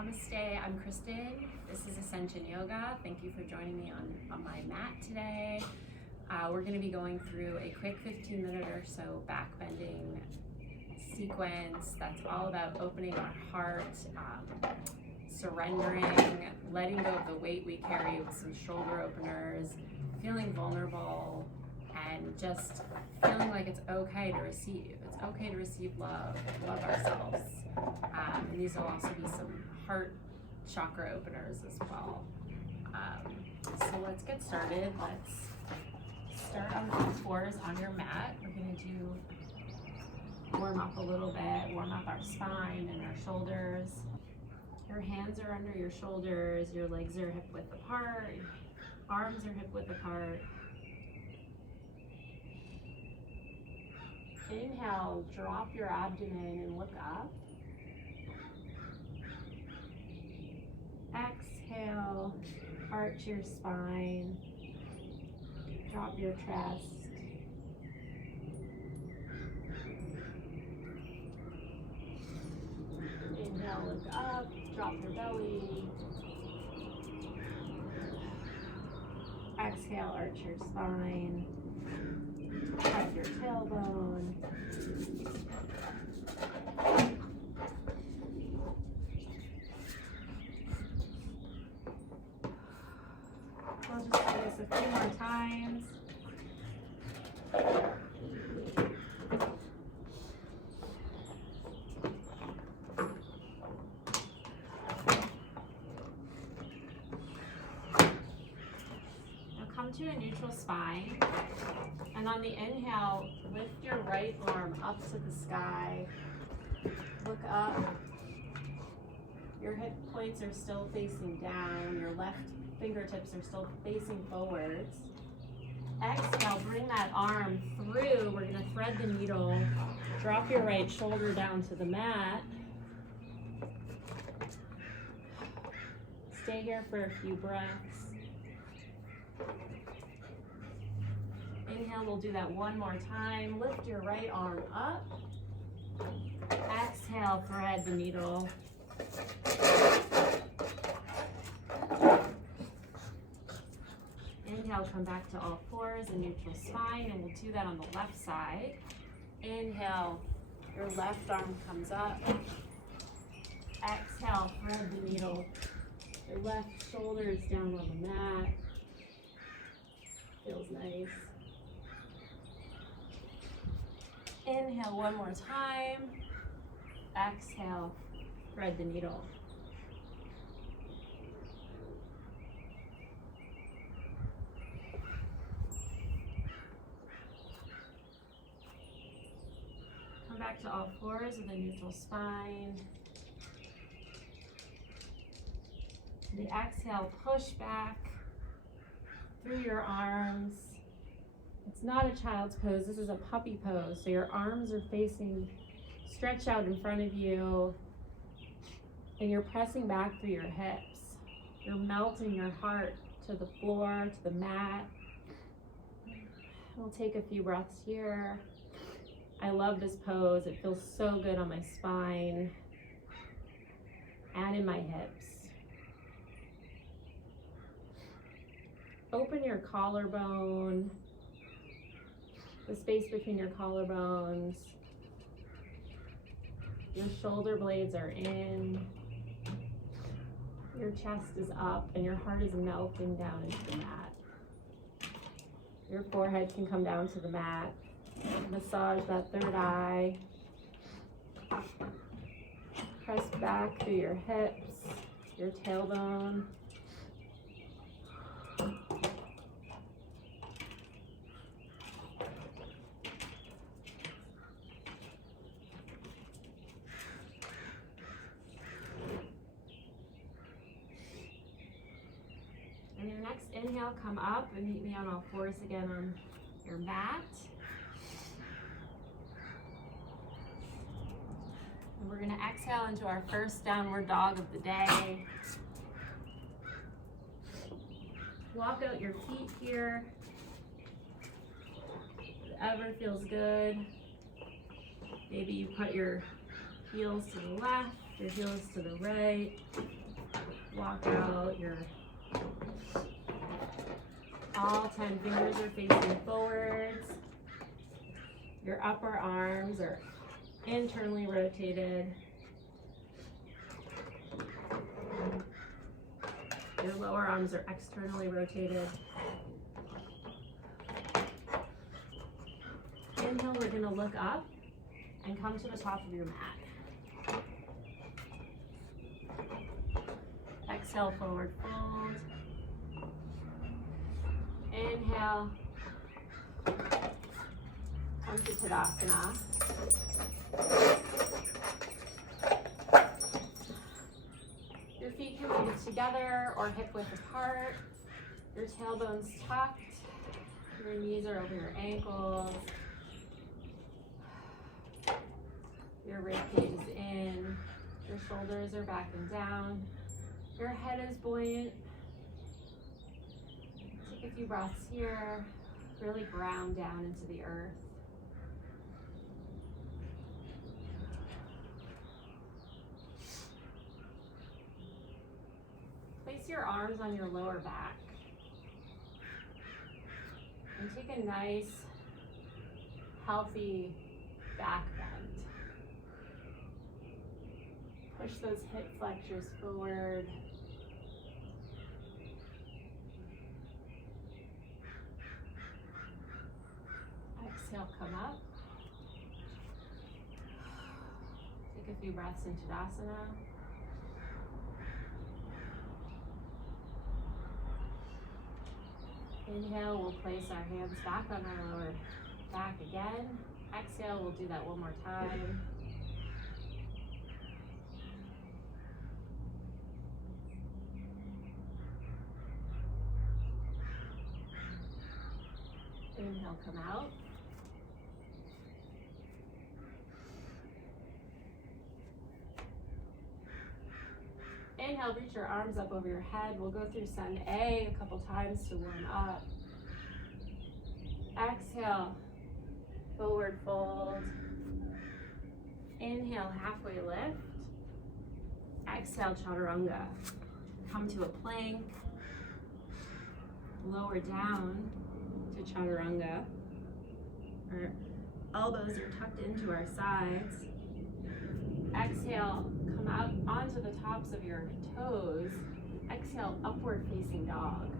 Namaste, I'm Kristen. This is Ascension Yoga. Thank you for joining me on my mat today. We're going to be going through a quick 15-minute or so backbending sequence that's all about opening our heart, surrendering, letting go of the weight we carry with some shoulder openers, feeling vulnerable, and just feeling like it's okay to receive. It's okay to receive love ourselves. And these will also be some heart chakra openers as well. So let's get started. Let's start on all fours on your mat. We're going to warm up a little bit, warm up our spine and our shoulders. Your hands are under your shoulders, your legs are hip width apart, your arms are hip width apart. Inhale, drop your abdomen and look up. Exhale, arch your spine, drop your chest. Inhale, look up, drop your belly. Exhale, arch your spine, tuck your tailbone. We'll just do this a few more times. Now come to a neutral spine, and on the inhale, lift your right arm up to the sky. Look up. Your hip points are still facing down. Your left fingertips are still facing forwards. Exhale, bring that arm through. We're going to thread the needle. Drop your right shoulder down to the mat. Stay here for a few breaths. Inhale, we'll do that one more time. Lift your right arm up. Exhale, thread the needle. Inhale, come back to all fours and neutral spine, and we'll do that on the left side. Inhale, your left arm comes up. Exhale, thread the needle. Your left shoulder is down on the mat. Feels nice. Inhale one more time. Exhale, thread the needle. Come back to all fours with a neutral spine. The exhale, push back through your arms. It's not a child's pose, this is a puppy pose. So your arms are facing, stretch out in front of you, and you're pressing back through your hips. You're melting your heart to the floor, to the mat. We'll take a few breaths here. I love this pose. It feels so good on my spine and in my hips. Open your collarbone, the space between your collarbones. Your shoulder blades are in. Your chest is up and your heart is melting down into the mat. Your forehead can come down to the mat. Massage that third eye. Press back through your hips, your tailbone. And your next inhale, come up and meet me on all fours again on your mat. And we're going to exhale into our first downward dog of the day. Walk out your feet here. Whatever feels good. Maybe you put your heels to the left Your heels to the right. Walk out. Your all 10 fingers are facing forwards. Your upper arms are internally rotated. Your lower arms are externally rotated. Inhale, we're going to look up and come to the top of your mat. Exhale, forward fold. Inhale, come to Tadasana. Your feet can be together or hip width apart. Your tailbone's tucked. Your knees are over your ankles. Your rib cage is in. Your shoulders are back and down. Your head is buoyant. Take a few breaths here. Really ground down into the earth. Place your arms on your lower back. And take a nice, healthy back bend. Push those hip flexors forward. Exhale, come up. Take a few breaths in Tadasana. Inhale, we'll place our hands back on our lower back again. Exhale, we'll do that one more time. Inhale, come out. Inhale, reach your arms up over your head. We'll go through Sun A a couple times to warm up. Exhale, forward fold. Inhale, halfway lift. Exhale, Chaturanga. Come to a plank. Lower down to Chaturanga. Our elbows are tucked into our sides. Exhale, come out onto the tops of your toes. Exhale, upward facing dog.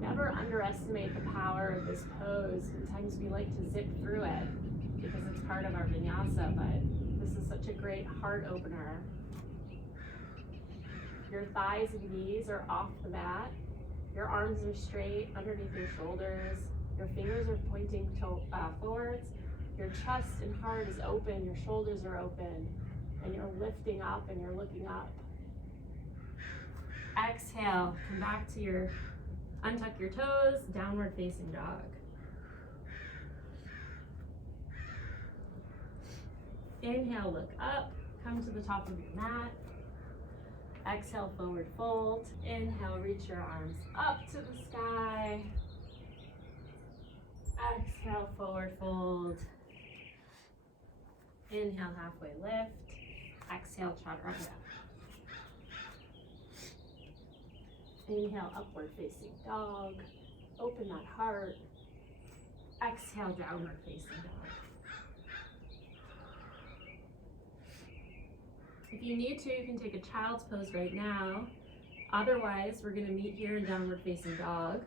Never underestimate the power of this pose. Sometimes we like to zip through it because it's part of our vinyasa, but this is such a great heart opener. Your thighs and knees are off the mat. Your arms are straight underneath your shoulders. Your fingers are pointing forwards. Your chest and heart is open. Your shoulders are open. And you're lifting up and you're looking up. Exhale, come back to your, untuck your toes, downward facing dog. Inhale, look up, come to the top of your mat. Exhale, forward fold. Inhale, reach your arms up to the sky. Exhale, forward fold. Inhale, halfway lift. Exhale, Chaturanga. Inhale, upward facing dog. Open that heart. Exhale, downward facing dog. If you need to, you can take a child's pose right now. Otherwise, we're going to meet here in downward facing dog.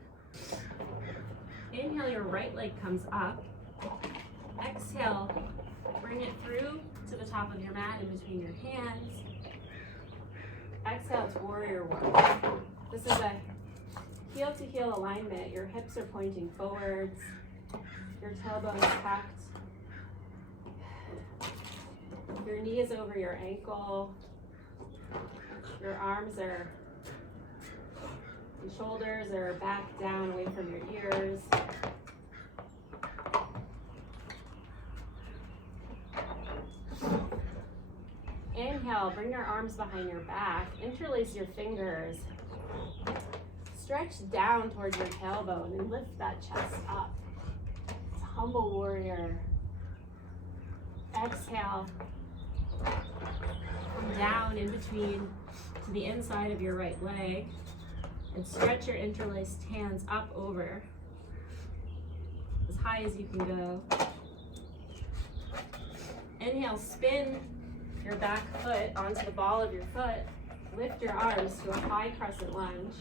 Inhale, your right leg comes up. Exhale, bring it through to the top of your mat in between your hands. Exhale to warrior one. This is a heel to heel alignment. Your hips are pointing forwards. Your tailbone is tucked. Your knee is over your ankle. Your arms are, your shoulders are back down away from your ears. Inhale, bring your arms behind your back. Interlace your fingers. Stretch down towards your tailbone and lift that chest up. It's a humble warrior. Exhale, Come down in between to the inside of your right leg and stretch your interlaced hands up over as high as you can go. Inhale, spin your back foot onto the ball of your foot. Lift your arms to a high crescent lunge.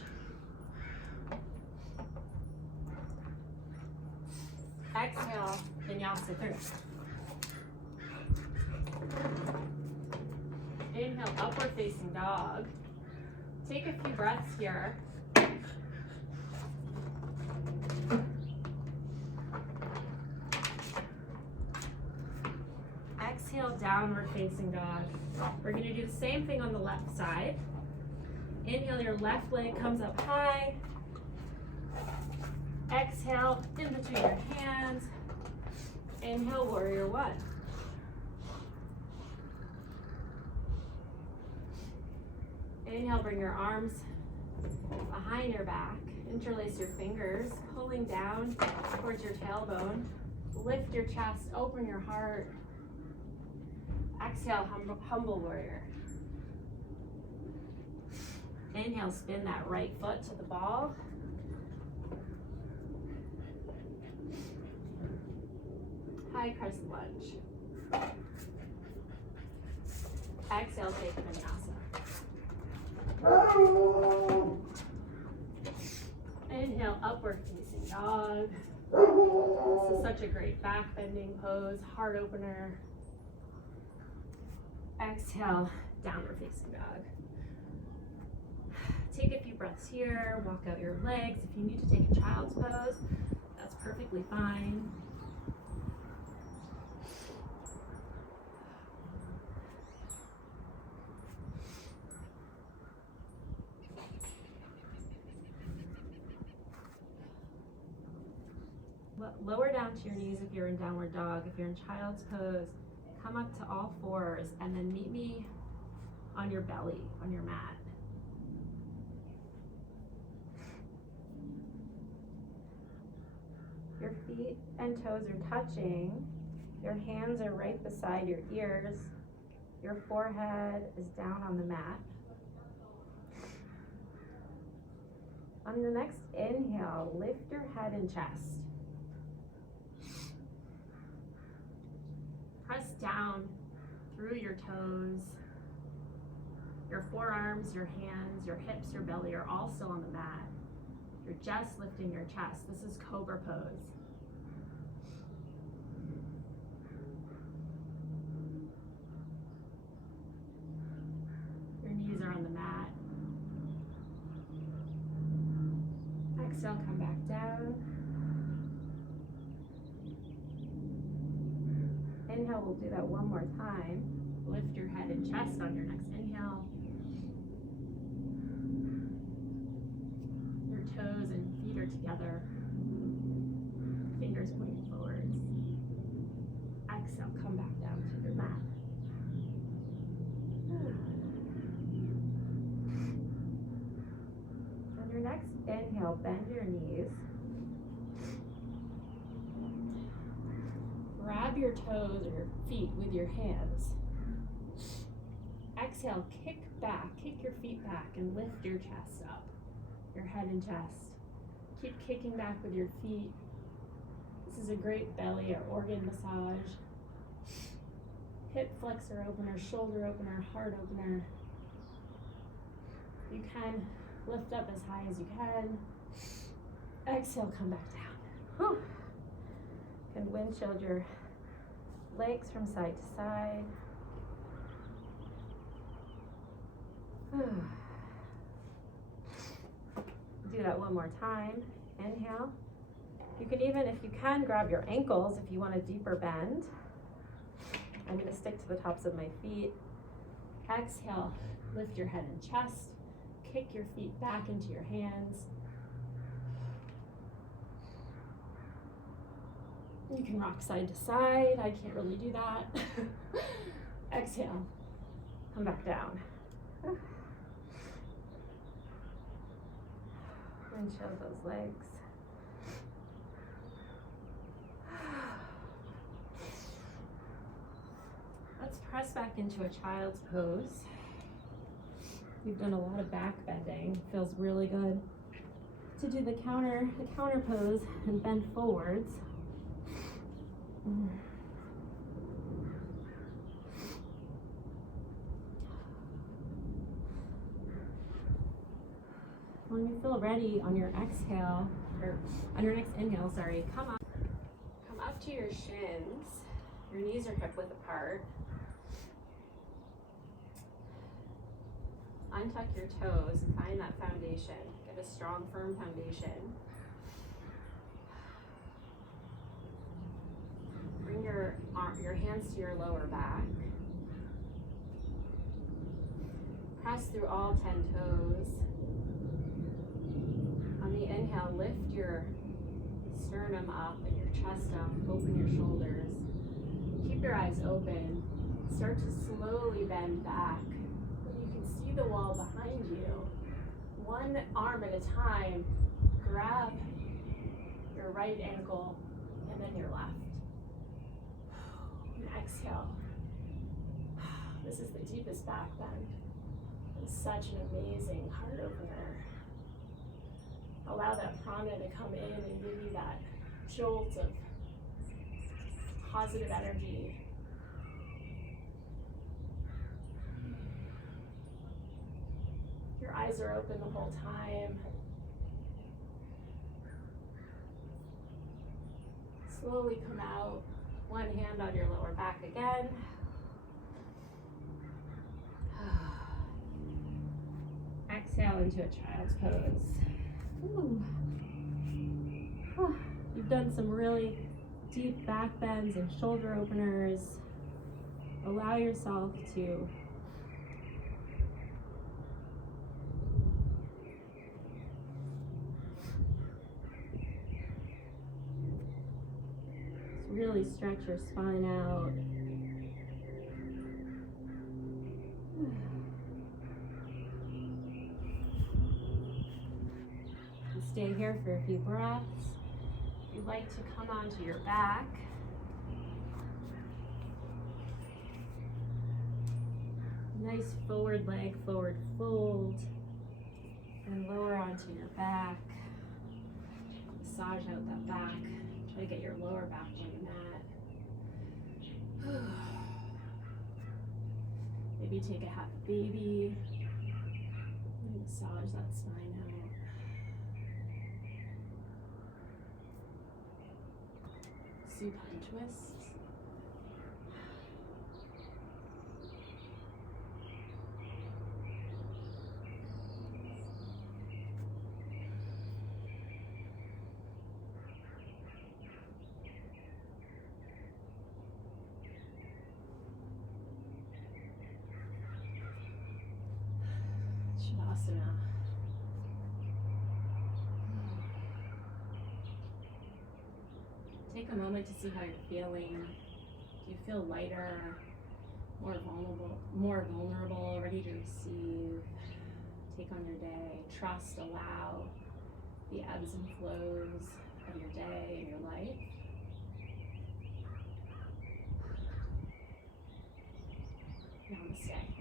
Exhale, vinyasa through. Inhale, upward facing dog. Take a few breaths here. Exhale, downward facing dog. We're going to do the same thing on the left side. Inhale, your left leg comes up high. Exhale, in between your hands. Inhale, warrior one. Inhale, bring your arms behind your back. Interlace your fingers, pulling down towards your tailbone. Lift your chest, open your heart. Exhale, humble warrior. Inhale, spin that right foot to the ball. High crescent lunge. Exhale, take vinyasa. Inhale, upward facing dog. This is such a great back bending pose, heart opener. Exhale, downward facing dog. Take a few breaths here, walk out your legs. If you need to take a child's pose, that's perfectly fine. Lower down to your knees if you're in downward dog. If you're in child's pose, come up to all fours and then meet me on your belly, on your mat. Your feet and toes are touching. Your hands are right beside your ears. Your forehead is down on the mat. On the next inhale, lift your head and chest. Press down through your toes. Your forearms, your hands, your hips, your belly are all still on the mat. You're just lifting your chest. This is cobra pose. Your knees are on the mat. Exhale, come back down. Inhale, we'll do that one more time. Lift your head and chest on your next inhale. Your toes and feet are together. Fingers pointing forwards. Exhale, come back down to your mat. On your next inhale, bend your knees. Grab your toes or your feet with your hands. Exhale, kick back, kick your feet back and lift your chest up, your head and chest. Keep kicking back with your feet. This is a great belly or organ massage. Hip flexor opener, shoulder opener, heart opener. You can lift up as high as you can. Exhale, come back down. Whew. You can windshield your legs from side to side. Do that one more time. Inhale. You can even, if you can, grab your ankles if you want a deeper bend. I'm going to stick to the tops of my feet. Exhale, lift your head and chest. Kick your feet back into your hands. You can rock side to side. I can't really do that. Exhale, come back down. Windshield those legs. Let's press back back into a child's pose. You've done a lot of back bending. Feels really good to do the counter pose and bend forwards. When you feel ready on your exhale, or on your next inhale, sorry, come up to your shins. Your knees are hip width apart. Untuck your toes and find that foundation. Get a strong, firm foundation. Bring your hands to your lower back. Press through all 10 toes. On the inhale, lift your sternum up and your chest up. Open your shoulders. Keep your eyes open. Start to slowly bend back. You can see the wall behind you. One arm at a time, grab your right ankle and then your left. And exhale. This is the deepest back bend. It's such an amazing heart opener. Allow that prana to come in and give you that jolt of positive energy. Your eyes are open the whole time. Slowly come out. One hand on your lower back again. Exhale into a child's pose. Ooh. You've done some really deep back bends and shoulder openers. Allow yourself to really stretch your spine out. Stay here for a few breaths. If you'd like to come onto your back, nice forward leg, forward fold, and lower onto your back. Massage out that back. Try to get your lower back on the mat. Maybe take a half baby. And massage that spine out. Supine twists. Shavasana. Take a moment to see how you're feeling. Do you feel lighter, more vulnerable, ready to receive? Take on your day. Trust, allow the ebbs and flows of your day and your life. Namaste.